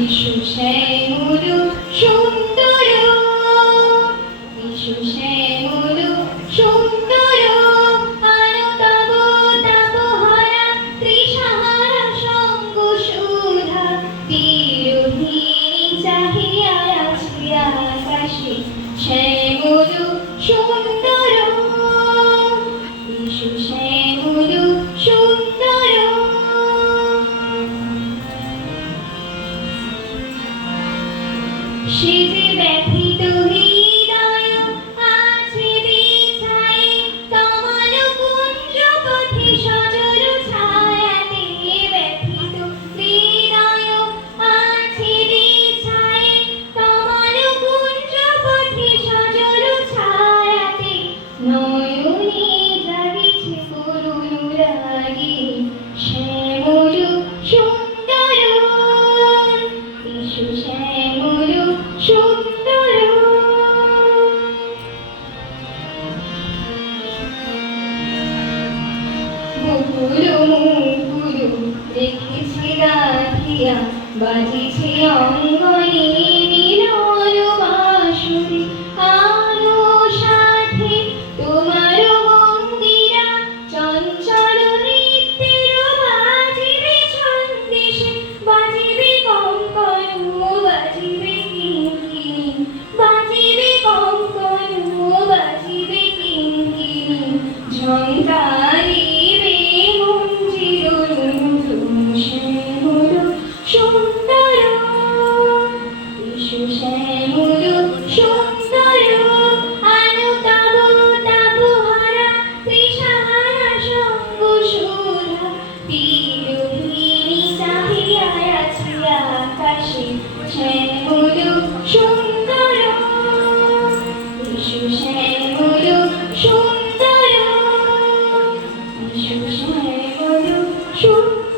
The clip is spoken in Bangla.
এসো শ্যামল সুন্দর, এসো শ্যামল সুন্দর, আলো তব তাপহারা ত্রিসাহারা সঙ্গ সুধা, বিরোহিণী চাহিয়া আছে আকাশে শ্যামল সুন্দর, এসো শ্যামল সুন্দর। সে যে ব্যথিত হৃদয় আছে বিছায়ে, তমাল কুঞ্জ পথে সজল ছায়াতে, ব্যথিত হৃদয় আছে বিছায়ে, তমাল কুঞ্জ পথে সজল ছায়াতে, নয়নে জাগিছে করুণ রাগে শ্যামল সুন্দর, এসো শ্যামল সুন্দর। মুকুল মুকুল রেখেছে গাঁথিয়া, বাজিছে অঙ্গনে মিলন বাঁশরি, আলো সাথে তোমার মন্দিরা, চঞ্চল নৃত্যের বাজিবে ছন্দেশে, বাজিবে কঙ্কণ, বাজিবে কিঙ্কিণী, বাজিবে কঙ্কণ, বাজিবে কিঙ্কিণী, ঝংকারিবে মঞ্জির নতুন শ্যামল সুন্দর, এসো শ্যামল সুন্দর, আলো তব তাপহারা ত্রিসাহারা সঙ্গ সুধা, বিরোহিণী চাহিয়া আছে আকাশে শ্যামল সুন্দর, এসো শ্যামল সুন্দর, এসো শ্যামল সুন্দর।